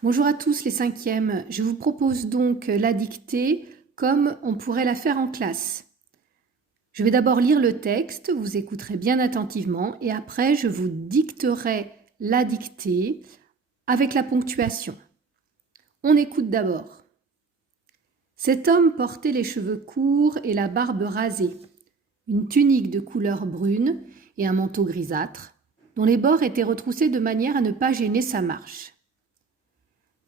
Bonjour à tous les cinquièmes, je vous propose donc la dictée comme on pourrait la faire en classe. Je vais d'abord lire le texte, vous écouterez bien attentivement et après je vous dicterai la dictée avec la ponctuation. On écoute d'abord. Cet homme portait les cheveux courts et la barbe rasée, une tunique de couleur brune et un manteau grisâtre, dont les bords étaient retroussés de manière à ne pas gêner sa marche.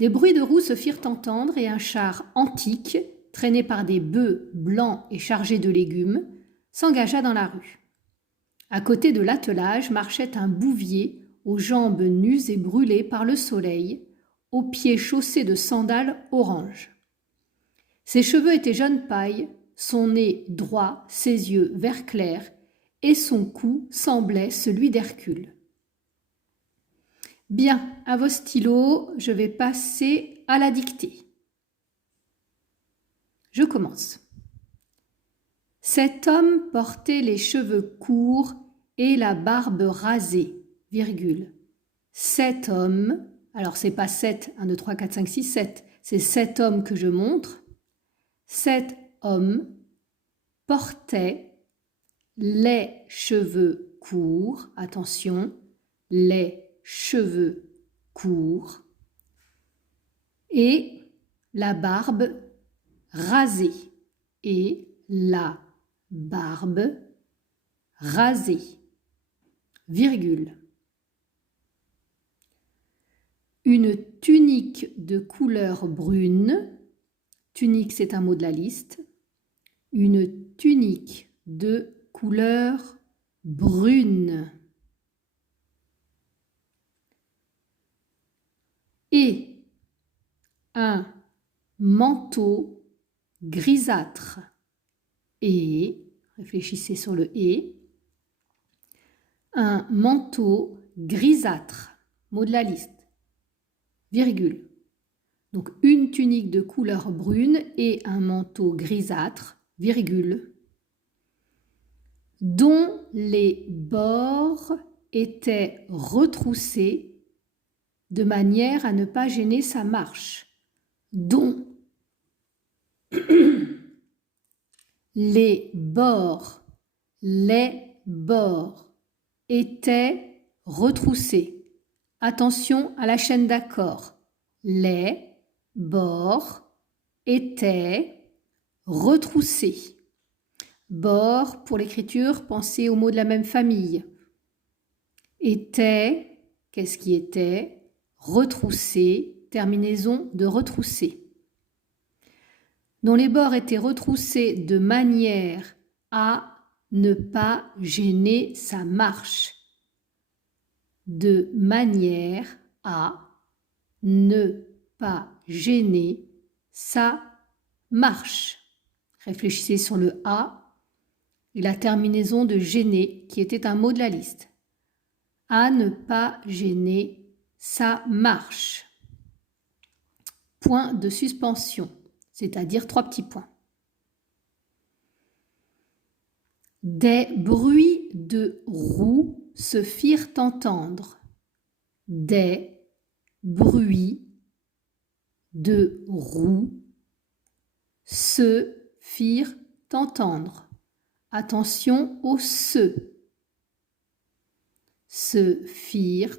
Des bruits de roues se firent entendre et un char antique, traîné par des bœufs blancs et chargés de légumes, s'engagea dans la rue. À côté de l'attelage marchait un bouvier aux jambes nues et brûlées par le soleil, aux pieds chaussés de sandales orange. Ses cheveux étaient jaune paille, son nez droit, ses yeux vert clair, et son cou semblait celui d'Hercule. Bien, à vos stylos, je vais passer à la dictée. Je commence. Cet homme portait les cheveux courts et la barbe rasée, virgule. Cet homme, alors c'est pas 7, 1, 2, 3, 4, 5, 6, 7, c'est cet homme que je montre. Cet homme portait les cheveux courts, attention, les cheveux courts et la barbe rasée et la barbe rasée, virgule. Une tunique de couleur brune, tunique c'est un mot de la liste, une tunique de couleur brune et un manteau grisâtre et, réfléchissez sur le et, un manteau grisâtre, mot de la liste, virgule. Donc une tunique de couleur brune et un manteau grisâtre, virgule, dont les bords étaient retroussés de manière à ne pas gêner sa marche, dont les bords étaient retroussés. Attention à la chaîne d'accords. Les bords étaient retroussés. Bords, pour l'écriture, pensez aux mots de la même famille. Était, qu'est-ce qui était? Retroussé, terminaison de retrousser. Dont les bords étaient retroussés de manière à ne pas gêner sa marche. De manière à ne pas gêner sa marche. Réfléchissez sur le A et la terminaison de gêner qui était un mot de la liste. À ne pas gêner sa marche. Point de suspension, c'est-à-dire 3 petits points. Des bruits de roues se firent entendre. Des bruits de roues se firent entendre. Attention au se. Se firent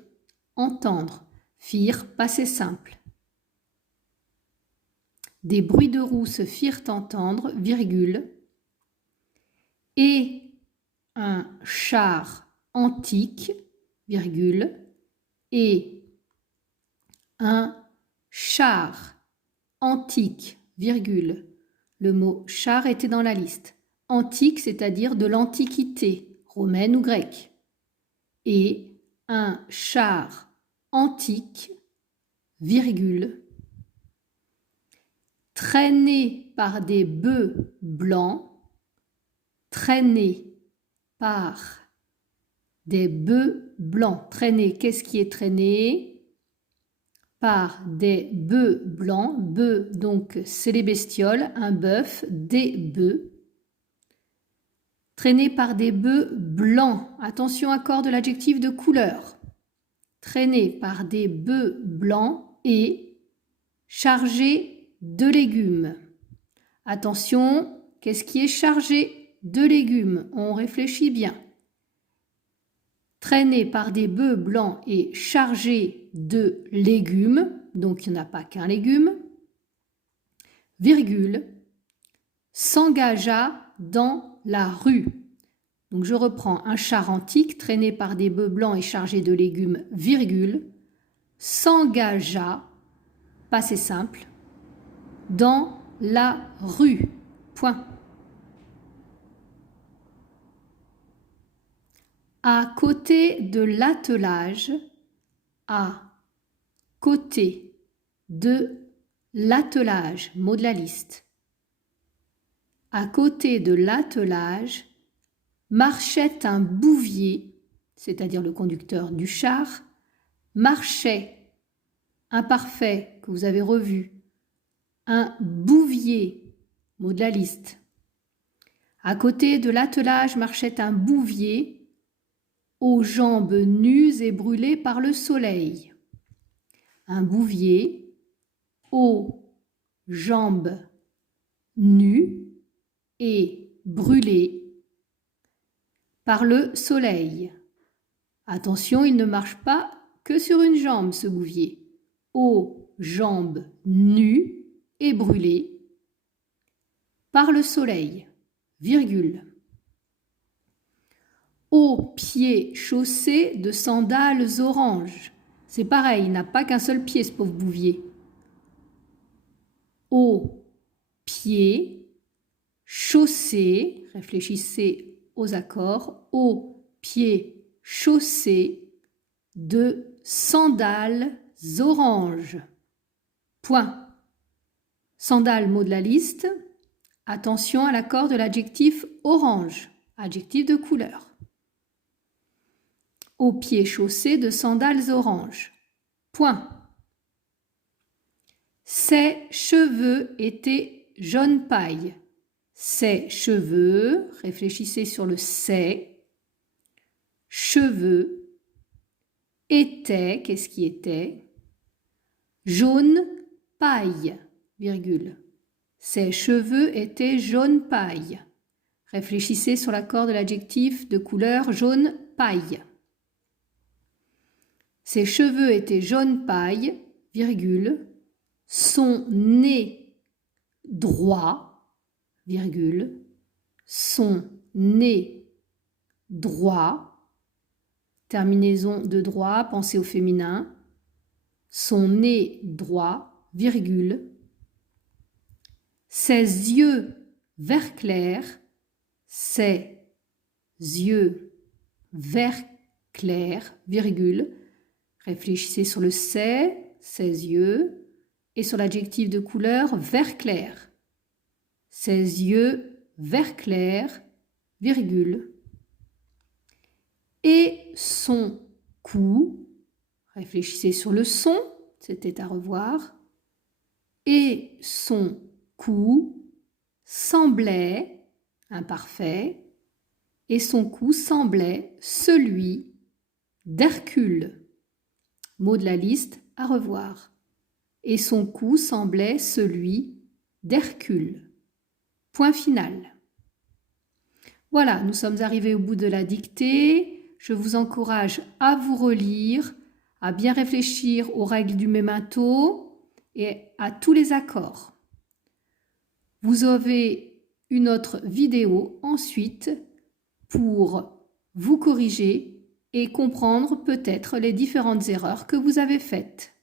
entendre. Firent, passé simple. Des bruits de roues se firent entendre, virgule, et un char antique, virgule, et un char antique, virgule. Le mot char était dans la liste. Antique, c'est-à-dire de l'antiquité, romaine ou grecque. Et un char antique, virgule, traîné par des bœufs blancs, traîné par des bœufs blancs. Traîné, qu'est-ce qui est traîné? Par des bœufs blancs. Bœufs, donc c'est les bestioles, un bœuf, des bœufs. Traîné par des bœufs blancs. Attention, accord de l'adjectif de couleur. Traîné par des bœufs blancs et chargé de légumes. Attention, qu'est-ce qui est chargé de légumes? On réfléchit bien. Traîné par des bœufs blancs et chargé de légumes, donc il n'y en a pas qu'un légume, virgule, s'engagea dans la rue. Donc je reprends un char antique traîné par des bœufs blancs et chargé de légumes, virgule, s'engagea, passé simple, dans la rue. Point. À côté de l'attelage, à côté de l'attelage, mot de la liste. À côté de l'attelage, marchait un bouvier, c'est-à-dire le conducteur du char, marchait, imparfait que vous avez revu, un bouvier, mot de la liste. À côté de l'attelage marchait un bouvier, aux jambes nues et brûlées par le soleil. Un bouvier, aux jambes nues et brûlées par le soleil. Attention, il ne marche pas que sur une jambe, ce bouvier. Aux jambes nues et brûlées par le soleil, virgule. Aux pieds chaussés de sandales oranges. C'est pareil, il n'a pas qu'un seul pied, ce pauvre bouvier. Aux pieds chaussés, réfléchissez aux accords, aux pieds chaussés de sandales oranges. Point. Sandales, mot de la liste. Attention à l'accord de l'adjectif orange, adjectif de couleur. Aux pieds chaussés de sandales oranges. Point. Ses cheveux étaient jaune paille. Ses cheveux, réfléchissez sur le ses, cheveux, étaient, qu'est-ce qui était? Jaune paille, virgule. Ses cheveux étaient jaune paille. Réfléchissez sur l'accord de l'adjectif de couleur jaune paille. Ses cheveux étaient jaune paille, virgule. Son nez droit, virgule. Son nez droit, terminaison de droit, pensez au féminin. Son nez droit, virgule. Ses yeux vert clair, ses yeux vert clair, virgule. Réfléchissez sur le ses yeux, et sur l'adjectif de couleur vert clair. Ses yeux vert clair, virgule. Et son cou, réfléchissez sur le son, c'était à revoir. Et son cou semblait, imparfait, et son cou semblait celui d'Hercule. Mot de la liste à revoir. Et son cou semblait celui d'Hercule. Point final. Voilà, nous sommes arrivés au bout de la dictée. Je vous encourage à vous relire, à bien réfléchir aux règles du memento et à tous les accords. Vous avez une autre vidéo ensuite pour vous corriger et comprendre peut-être les différentes erreurs que vous avez faites.